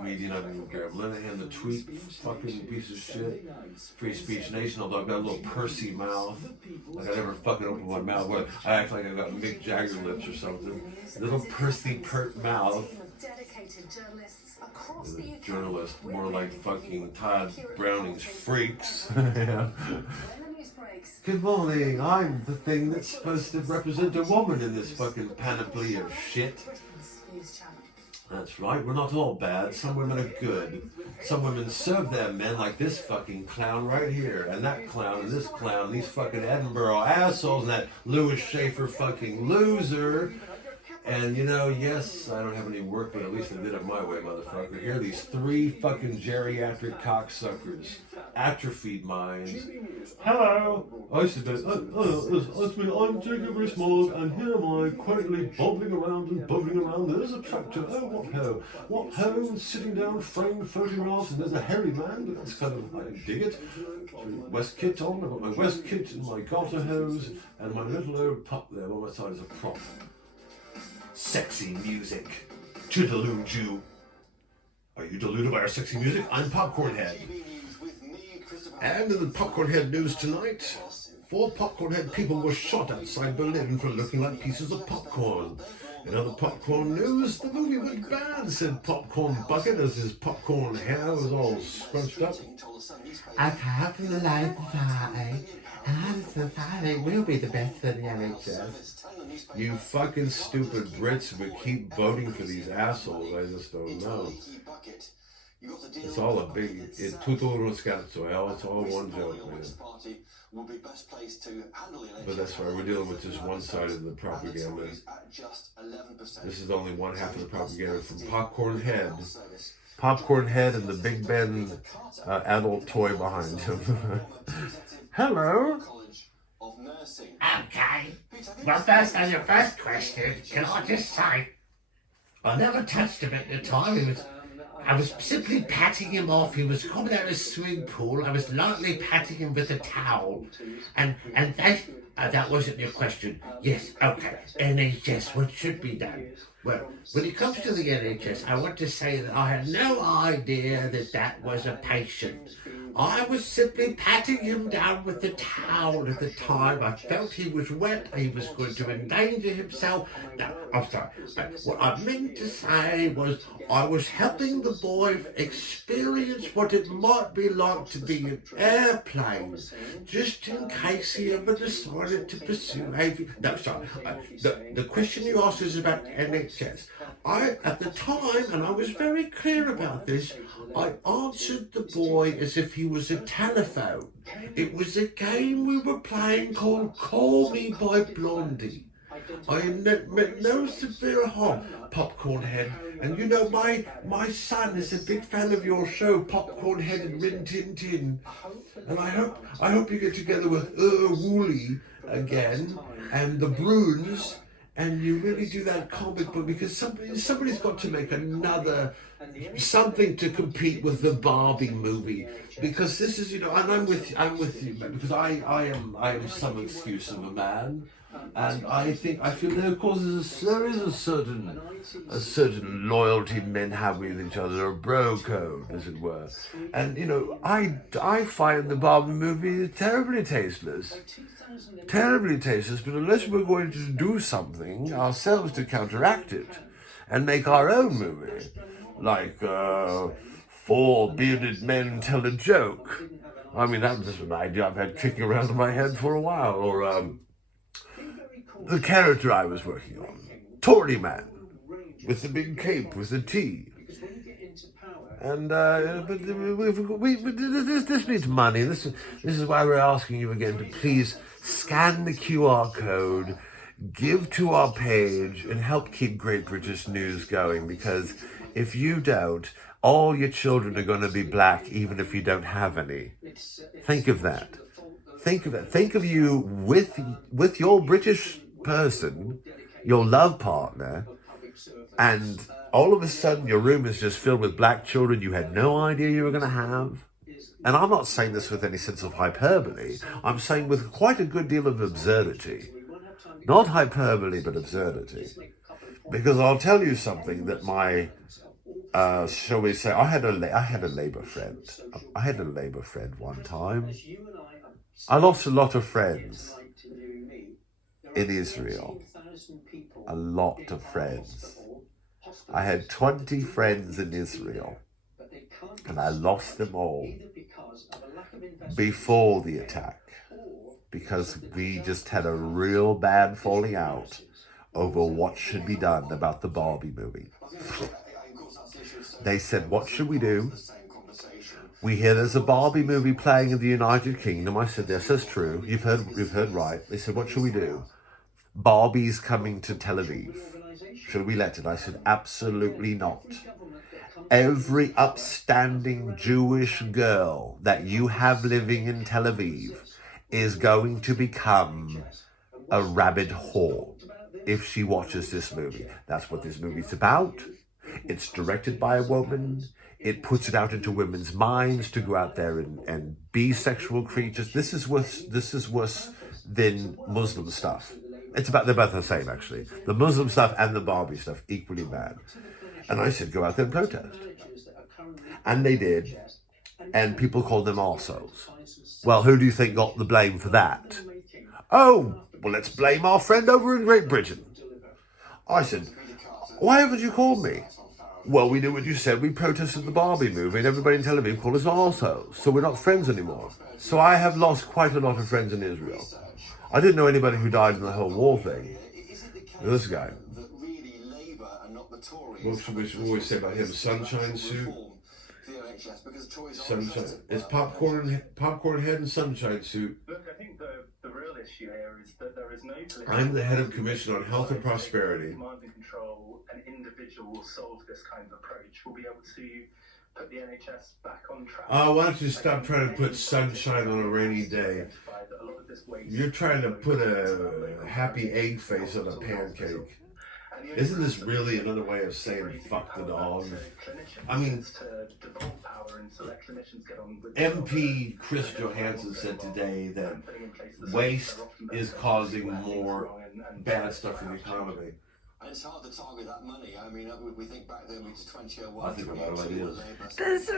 comedian. I mean, Garrett Linehan, the tweet fucking piece of shit. Free Speech Nation, although I've got a little pursy mouth. Like I never fucking open my mouth. Well, I act like I've got Mick Jagger lips or something. Little pursy pert mouth. The journalist, more like fucking Todd Browning's Freaks. Yeah. Good morning, I'm the thing that's supposed to represent a woman in this fucking panoply of shit. That's right, we're not all bad. Some women are good. Some women serve their men like this fucking clown right here, and that clown, and this clown, and these fucking Edinburgh assholes, and that Louis Schaefer fucking loser. And you know, yes, I don't have any work, but at least I did it my way, motherfucker. Here are these three fucking geriatric cocksuckers. Atrophied minds. Hello! I said that, I'm Jacob Rees-Mogg, and here am I quietly bobbling around and bubbling around. There's a tractor, oh what ho! What ho! Sitting down, framed photographs, and there's a hairy man, but that's kind of, I dig it. West kit on, I've got my West kit and my garter hose, and my little old pup there on my side as a prop. Sexy music. To delude you. Are you deluded by our sexy music? I'm Popcorn Head. And in the Popcorn Head news tonight, 4 Popcorn Head people were shot outside Berlin for looking like pieces of popcorn. In other popcorn news, the movie went bad, said Popcorn Bucket as his popcorn hair was all scrunched up. I can't like the party, and the party will be the best for the NHS. You fucking stupid Brits who keep voting for these assholes, I just don't know. It's all a big, it's tutto uno scherzo, it's all one joke, man. But that's why we're dealing with just one side of the propaganda. This is only one half of the propaganda from Popcorn Head. Popcorn Head and the Big Ben adult toy behind him. Hello? Okay. Well, first on your first question, can I just say, I never touched him at the time. I was simply patting him off. He was coming out of a swimming pool. I was lightly patting him with a towel. And that wasn't your question. Yes, okay. NHS, what should be done? Well, when it comes to the NHS, I want to say that I had no idea that that was a patient. I was simply patting him down with the towel at the time. I felt he was wet. He was going to endanger himself. No, I'm sorry. What I meant to say was I was helping the boy experience what it might be like to be an airplane, just in case he ever decided to pursue aviation. No, sorry. The question you asked is about NHS. At the time, and I was very clear about this, I answered the boy as if he was a telephone. It was a game we were playing called Call Me by Blondie. I meant no severe harm, Popcorn Head. And you know, my son is a big fan of your show, Popcorn Head and Rin Tin Tin. And I hope you get together with Wooly again and the Bruins. And you really do that comic book because somebody's got to make something to compete with the Barbie movie, because this is, you know, and I'm with you, because I am some excuse of a man, and I feel there, of course, there is a certain loyalty men have with each other, a bro code, as it were, and you know, I find the Barbie movie terribly tasteless. But unless we're going to do something ourselves to counteract it and make our own movie, like 4 bearded men tell a joke. I mean, that's just an idea I've had kicking around in my head for a while. Or the character I was working on, Tory man, with the big cape, with the T. And but this needs money. This is why we're asking you again to please scan the QR code, give to our page, and help keep Great British News going, because if you don't, all your children are going to be black, even if you don't have any. Think of that. Think of that. Think of you with your British person, your love partner, and all of a sudden your room is just filled with black children you had no idea you were going to have. And I'm not saying this with any sense of hyperbole. I'm saying with quite a good deal of absurdity. Not hyperbole, but absurdity. Because I'll tell you something that my shall we say, I had a Labour friend. I had a Labour friend one time. I lost a lot of friends in Israel. A lot of friends. I had 20 friends in Israel, and I lost them all before the attack because we just had a real bad falling out over what should be done about the Barbie movie. They said, what should we do? We hear there's a Barbie movie playing in the United Kingdom. I said, yes, that's true. You've heard right. They said, what should we do? Barbie's coming to Tel Aviv. Should we let it? I said, absolutely not. Every upstanding Jewish girl that you have living in Tel Aviv is going to become a rabid whore if she watches this movie. That's what this movie's about. It's directed by a woman. It puts it out into women's minds to go out there and be sexual creatures. This is worse than Muslim stuff. They're both the same, actually. The Muslim stuff and the Barbie stuff, equally bad. And I said, go out there and protest. And they did. And people called them arseholes. Well, who do you think got the blame for that? Oh, well, let's blame our friend over in Great Britain. I said, why haven't you called me? Well, we knew what you said. We protested the Barbie movie and everybody in Tel Aviv called us arseholes. So we're not friends anymore. So I have lost quite a lot of friends in Israel. I didn't know anybody who died in the whole war thing. This guy. What should we always say about him? Sunshine suit? Sunshine. It's popcorn head and sunshine suit. Look, I think the real issue here is that there is no... I'm the head of Commission on Health and Prosperity. Command and control, an individual will solve this kind of approach. We'll be able to put the NHS back on track. Why don't you stop trying to put sunshine on a rainy day? You're trying to put a happy egg face on a pancake. Isn't this really another way of saying fuck the dog? I mean, MP Chris Johansson said today that waste is causing more bad stuff in the economy. And it's hard to target that money. I mean, we think back then we did 2001. I think about it like this.